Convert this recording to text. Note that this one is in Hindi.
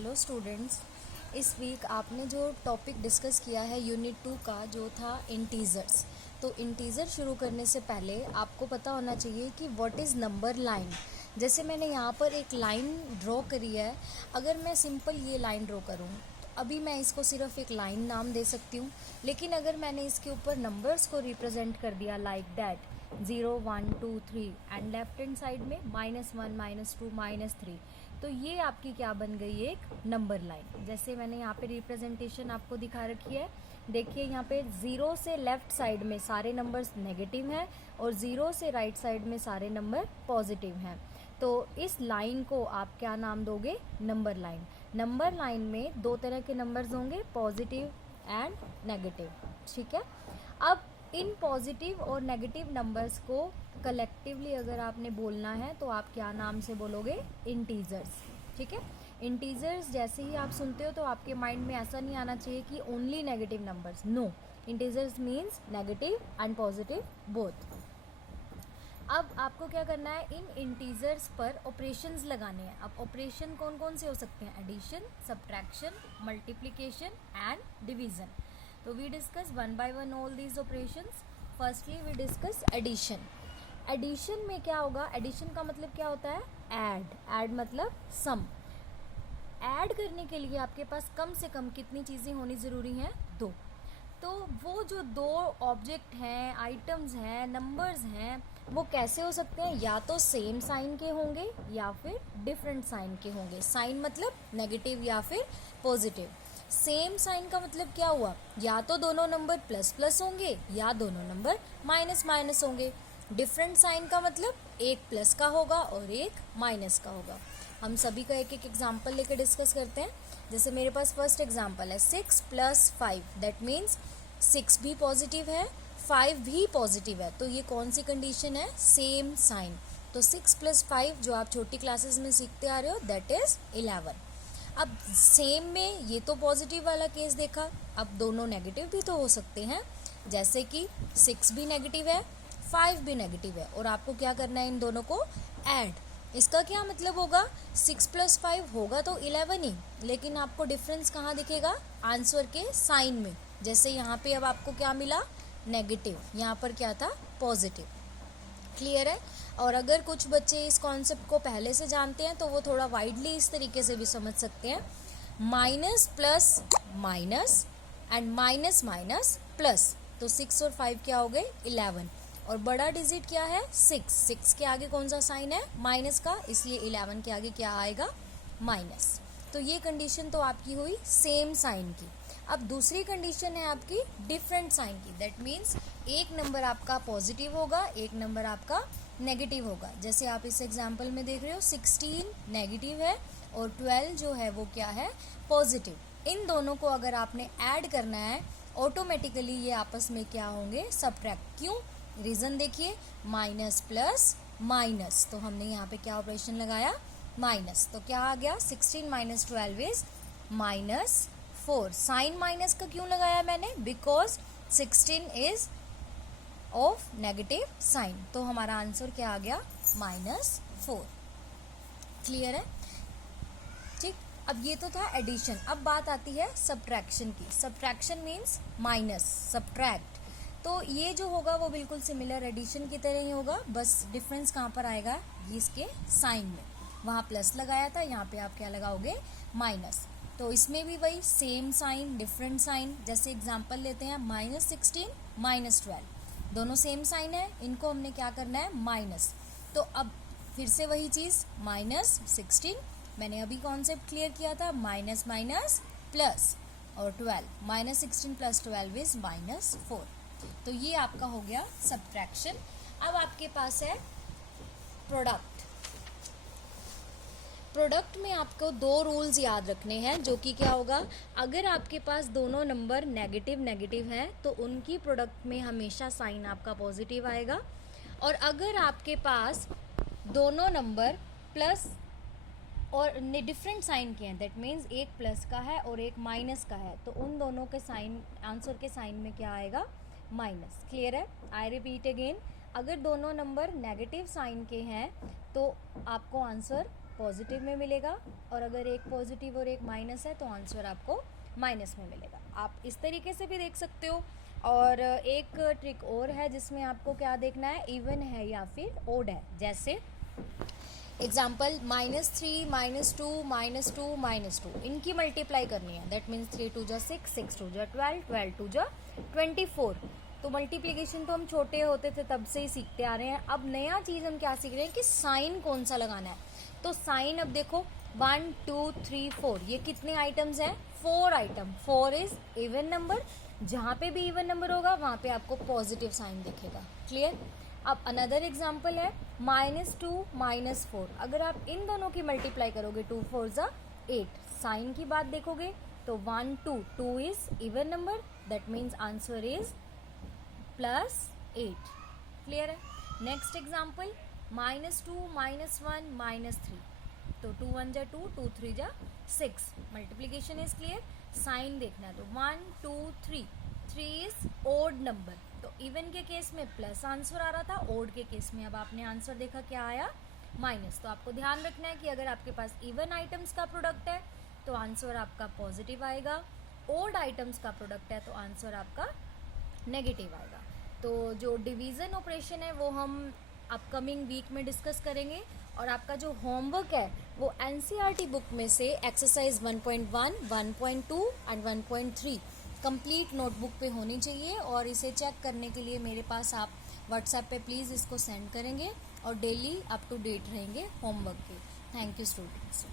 Hello students. इस वीक आपने जो टॉपिक डिस्कस किया है यूनिट 2 का जो था इंटीजर्स, तो इंटीजर शुरू करने से पहले आपको पता होना चाहिए कि व्हाट इज़ नंबर लाइन। जैसे मैंने यहाँ पर एक लाइन ड्रॉ करी है, अगर मैं सिंपल ये लाइन ड्रॉ करूँ तो अभी मैं इसको सिर्फ एक लाइन नाम दे सकती हूँ, लेकिन अगर मैंने इसके ऊपर नंबर्स को रिप्रेजेंट कर दिया like that 0 1 2 3 and left hand side में -1 -2 -3, तो ये आपकी क्या बन गई, एक नंबर लाइन। जैसे मैंने यहाँ पे रिप्रेजेंटेशन आपको दिखा रखी है, देखिए यहाँ पे 0 से लेफ्ट साइड में सारे नंबर्स नेगेटिव हैं और 0 से राइट साइड में सारे नंबर पॉजिटिव हैं। तो इस लाइन को आप क्या नाम दोगे, नंबर लाइन। नंबर लाइन में दो तरह के नंबर्स होंगे, पॉजिटिव एंड नेगेटिव, ठीक है। अब इन पॉजिटिव और नेगेटिव नंबर्स को कलेक्टिवली अगर आपने बोलना है तो आप क्या नाम से बोलोगे, इंटीजर्स, ठीक है। इंटीजर्स जैसे ही आप सुनते हो तो आपके माइंड में ऐसा नहीं आना चाहिए कि only negative numbers, no, integers means negative and positive both. अब आपको क्या करना है, इन इंटीजर्स पर ऑपरेशंस लगाने हैं। अब ऑपरेशन कौन कौन से हो सकते हैं, addition, subtraction, multiplication and division. तो we discuss one by one all these operations. Firstly we discuss addition. Addition में क्या होगा, एडिशन का मतलब क्या होता है, ऐड। ऐड मतलब सम। ऐड करने के लिए आपके पास कम से कम कितनी चीज़ें होनी ज़रूरी हैं, दो। तो वो जो दो ऑब्जेक्ट हैं, आइटम्स हैं, नंबर्स हैं, वो कैसे हो सकते हैं, या तो सेम साइन के होंगे या फिर डिफरेंट साइन के होंगे। साइन मतलब नेगेटिव या फिर पॉजिटिव। सेम साइन का मतलब क्या हुआ, या तो दोनों नंबर प्लस प्लस होंगे या दोनों नंबर माइनस माइनस होंगे। डिफरेंट साइन का मतलब एक प्लस का होगा और एक माइनस का होगा। हम सभी का एक एक एग्जाम्पल लेकर डिस्कस करते हैं। जैसे मेरे पास फर्स्ट एग्जाम्पल है 6 + 5, दैट मीन्स 6 भी पॉजिटिव है, 5 भी पॉजिटिव है। तो ये कौन सी कंडीशन है, सेम साइन। तो 6 + 5 जो आप छोटी क्लासेस में सीखते आ रहे हो, दैट इज 11। अब सेम में ये तो पॉजिटिव वाला केस देखा, अब दोनों नेगेटिव भी तो हो सकते हैं। जैसे कि 6 भी नेगेटिव है, 5 भी नेगेटिव है, और आपको क्या करना है, इन दोनों को ऐड। इसका क्या मतलब होगा, 6 + 5 होगा तो 11 ही, लेकिन आपको डिफरेंस कहाँ दिखेगा, आंसर के साइन में। जैसे यहाँ पे अब आपको क्या मिला, नेगेटिव, यहाँ पर क्या था, पॉजिटिव। क्लियर है। और अगर कुछ बच्चे इस कॉन्सेप्ट को पहले से जानते हैं तो वो थोड़ा वाइडली इस तरीके से भी समझ सकते हैं, minus plus minus and minus minus plus. तो 6 और 5 क्या हो गए, 11, और बड़ा डिजिट क्या है, 6। 6 के आगे कौन सा साइन है, माइनस का, इसलिए 11 के आगे क्या आएगा, माइनस। तो ये कंडीशन तो आपकी हुई सेम साइन की। अब दूसरी कंडीशन है आपकी डिफरेंट साइन की, दैट मीन्स एक नंबर आपका पॉजिटिव होगा, एक नंबर आपका नेगेटिव होगा। जैसे आप इस एग्जाम्पल में देख रहे हो, 16 नेगेटिव है और 12 जो है वो क्या है, पॉजिटिव। इन दोनों को अगर आपने ऐड करना है, ऑटोमेटिकली ये आपस में क्या होंगे, सब्ट्रैक्ट। क्यों, रीज़न देखिए, माइनस प्लस माइनस, तो हमने यहाँ पे क्या ऑपरेशन लगाया, माइनस। तो क्या आ गया, 16 - 12 इज -4। साइन माइनस का क्यों लगाया मैंने, because 16 is of negative sign, तो हमारा आंसर क्या आ गया, -4। क्लियर है, ठीक। अब ये तो था एडिशन। अब बात आती है सब्ट्रैक्शन की। Subtraction means minus, subtract. तो ये जो होगा वो बिल्कुल सिमिलर एडिशन की तरह ही होगा, बस डिफरेंस कहाँ पर आएगा, ये इसके साइन में। वहाँ प्लस लगाया था, यहाँ पे आप क्या लगाओगे, माइनस। तो इसमें भी वही सेम साइन डिफरेंट साइन। जैसे एग्जांपल लेते हैं, -16 -12, दोनों सेम साइन है, इनको हमने क्या करना है, माइनस। तो अब फिर से वही चीज़, -16, मैंने अभी कॉन्सेप्ट क्लियर किया था, माइनस माइनस प्लस, और 12, -16 + 12 इज -4। तो ये आपका हो गया सब्ट्रैक्शन। अब आपके पास है प्रोडक्ट। प्रोडक्ट में आपको दो रूल्स याद रखने हैं, जो कि क्या होगा, अगर आपके पास दोनों नंबर नेगेटिव नेगेटिव हैं तो उनकी प्रोडक्ट में हमेशा साइन आपका पॉजिटिव आएगा। और अगर आपके पास दोनों नंबर प्लस और डिफरेंट साइन के हैं, दैट मीन्स एक प्लस का है और एक माइनस का है, तो उन दोनों के साइन, आंसर के साइन में क्या आएगा, माइनस। क्लियर है। आई रिपीट अगेन, अगर दोनों नंबर नेगेटिव साइन के हैं तो आपको आंसर पॉजिटिव में मिलेगा, और अगर एक पॉजिटिव और एक माइनस है तो आंसर आपको माइनस में मिलेगा। आप इस तरीके से भी देख सकते हो। और एक ट्रिक और है जिसमें आपको क्या देखना है, इवन है या फिर ओड है। जैसे एग्जाम्पल -3, -2, -2, -2, इनकी मल्टीप्लाई करनी है। That means 3 2 6, 6 2 12, 12 2 24। तो मल्टीप्लिकेशन तो हम छोटे होते थे तब से ही सीखते आ रहे हैं। अब नया चीज़ हम क्या सीख रहे हैं कि साइन कौन सा लगाना है। तो साइन अब देखो 1 2 3 4, ये कितने आइटम्स हैं, 4 आइटम। 4 इज इवन नंबर, जहाँ पे भी इवन नंबर होगा वहाँ पे आपको पॉजिटिव साइन दिखेगा। क्लियर। अब अनदर एग्जाम्पल है -2 -4। अगर आप इन दोनों की मल्टीप्लाई करोगे 2 4 ज़ा 8, साइन की बात देखोगे तो 1 2 2 is even number, that means answer is +8। Clear है। Next example -2 -1 -3। तो 2 1 जा 2, 2 3 जा 6, मल्टीप्लीकेशन इज क्लियर। साइन देखना है तो 1 2 3, 3 इज ओड नंबर। तो इवन के केस में प्लस आंसर आ रहा था, ओड के केस में अब आपने आंसर देखा क्या आया, माइनस। तो आपको ध्यान रखना है कि अगर आपके पास इवन आइटम्स का प्रोडक्ट है तो आंसर आपका पॉजिटिव आएगा, ओड आइटम्स का प्रोडक्ट है तो आंसर आपका नेगेटिव आएगा। तो जो डिवीज़न ऑपरेशन है वो हम अपकमिंग वीक में डिस्कस करेंगे। और आपका जो होमवर्क है वो एनसीईआरटी बुक में से एक्सरसाइज 1.1, 1.2 एंड 1.3 कंप्लीट नोटबुक पे होनी चाहिए। और इसे चेक करने के लिए मेरे पास आप व्हाट्सएप पे प्लीज़ इसको सेंड करेंगे और डेली अप टू डेट रहेंगे होमवर्क के। Thank you students.